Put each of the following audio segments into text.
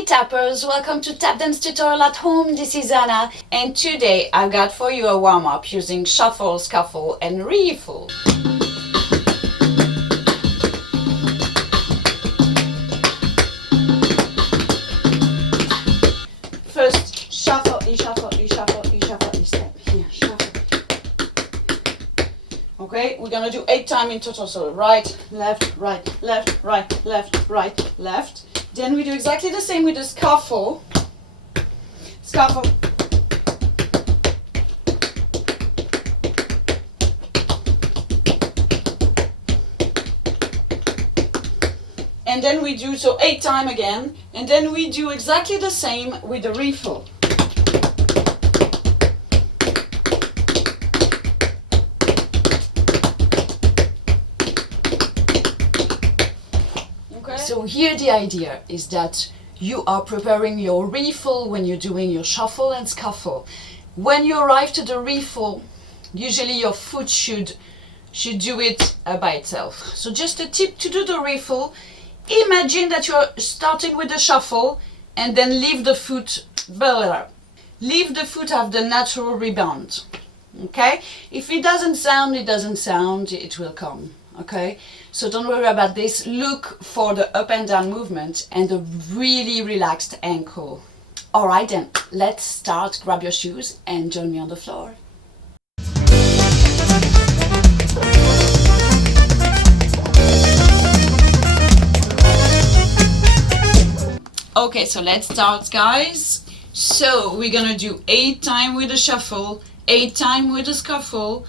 Hey tappers, welcome to Tap Dance Tutorial at Home. This is Anna, and today I've got for you a warm-up using shuffle, scuffle and riffle. First, shuffle, e-shuffle, e-shuffle, e-shuffle, e-step. Here, shuffle. Okay, we're gonna do 8 times in total, so right, left, right, left, right, left, right, left. Then we do exactly the same with the scuffle. Scuffle. And then we do so 8 times again. And then we do exactly the same with the riffle. So here the idea is that you are preparing your riffle when you're doing your shuffle and scuffle. When you arrive to the riffle, usually your foot should do it by itself. So just a tip to do the riffle, imagine that you're starting with the shuffle and then leave the foot have the natural rebound. Okay? If it doesn't sound, it will come. Okay, so don't worry about this. Look for the up and down movement and a really relaxed ankle. Alright then, let's start. Grab your shoes and join me on the floor. Okay, so let's start, guys. So we're gonna do 8 times with the shuffle, 8 times with the scuffle,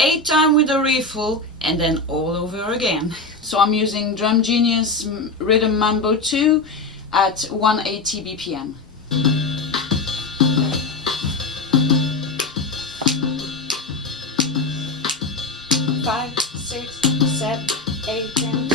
8 times with the riffle, and then all over again. So I'm using Drum Genius Rhythm Mambo 2 at 180 BPM. 5, 6, 7, 8, 10.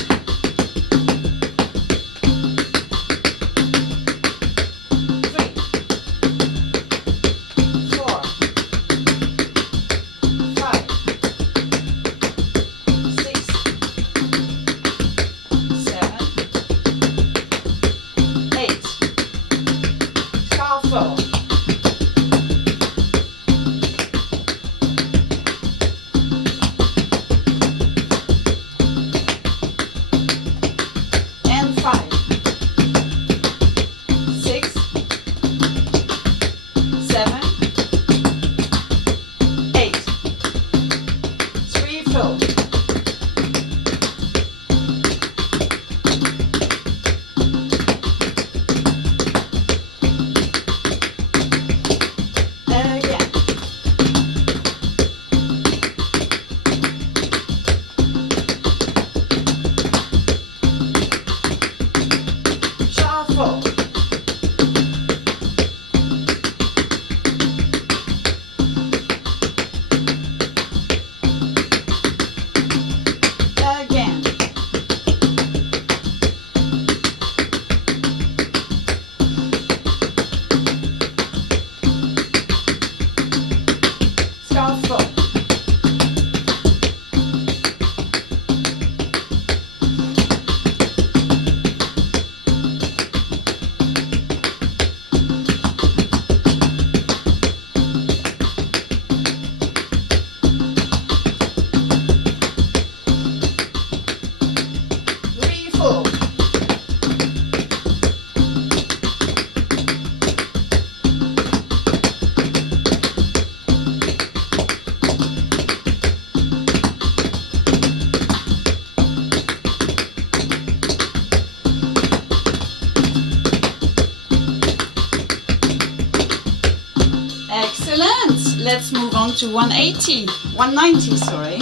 Let's move on to 190, sorry.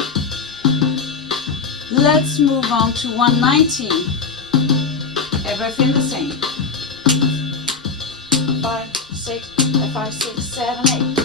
Let's move on to 190. Everything the same. 5, 6, 5, 6, 7, 8.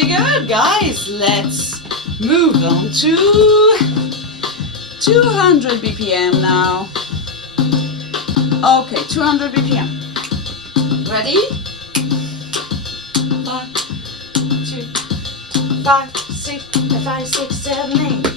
Very good, guys. Let's move on to 200 BPM now. Okay, 200 BPM. Ready? 1, 2, 5, 6, 5, 6, 7, 8.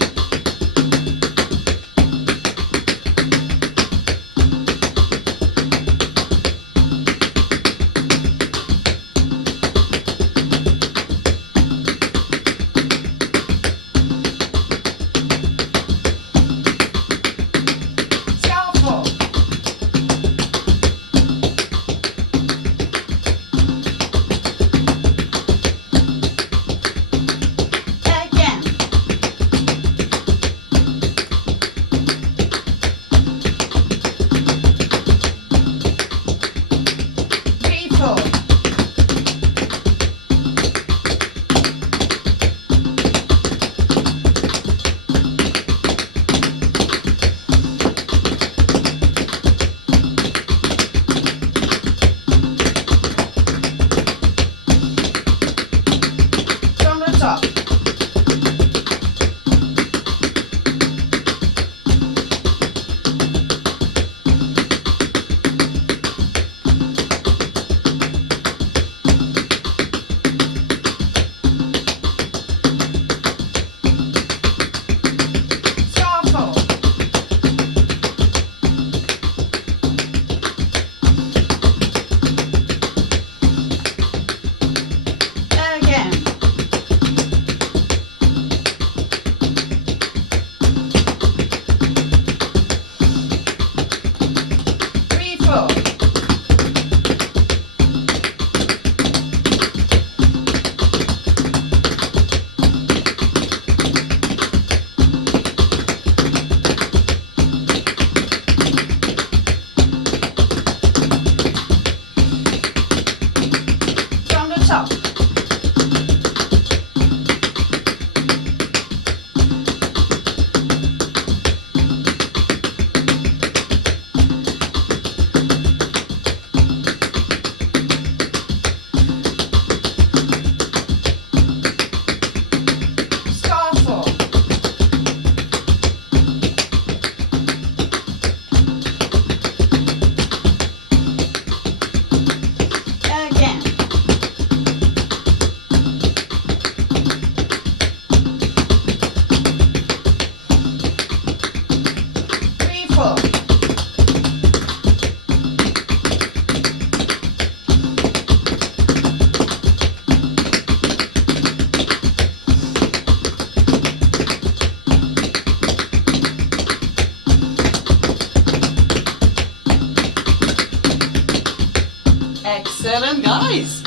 Excellent, guys.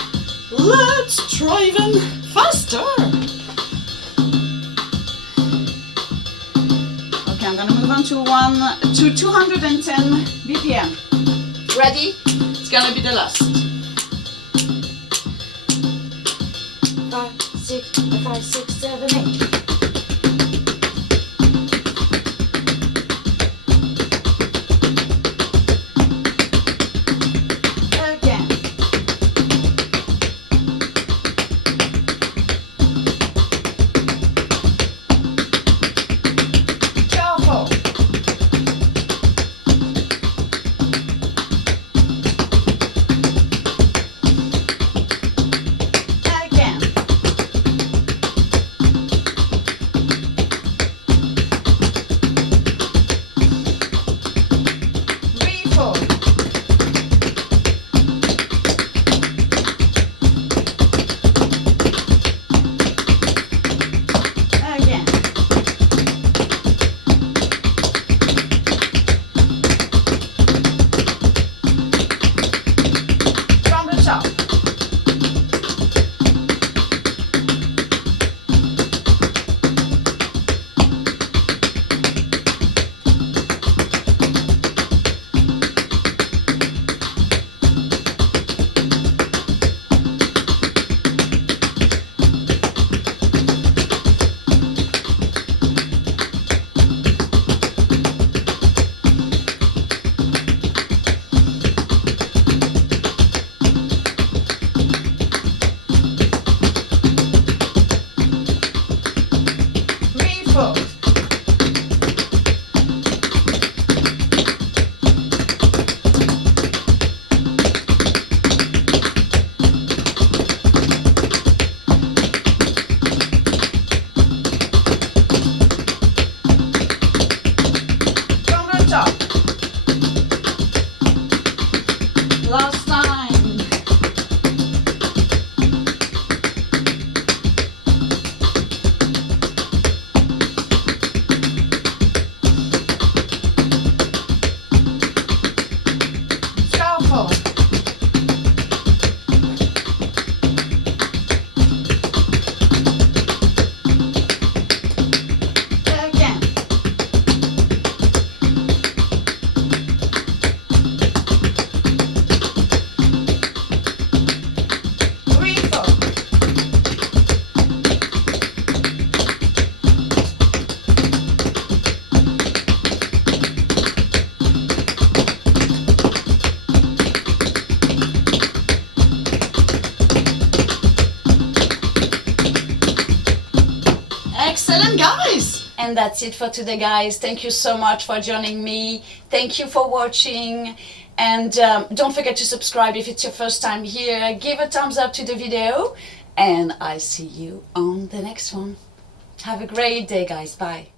Let's try even faster. Okay, I'm gonna move on to 210 BPM. Ready? It's gonna be the last. 5, 6, 5, 6, 7, 8. And that's it for today, guys. Thank you so much for joining me. Thank you for watching. And don't forget to subscribe if it's your first time here. Give a thumbs up to the video. And I see you on the next one. Have a great day, guys. Bye.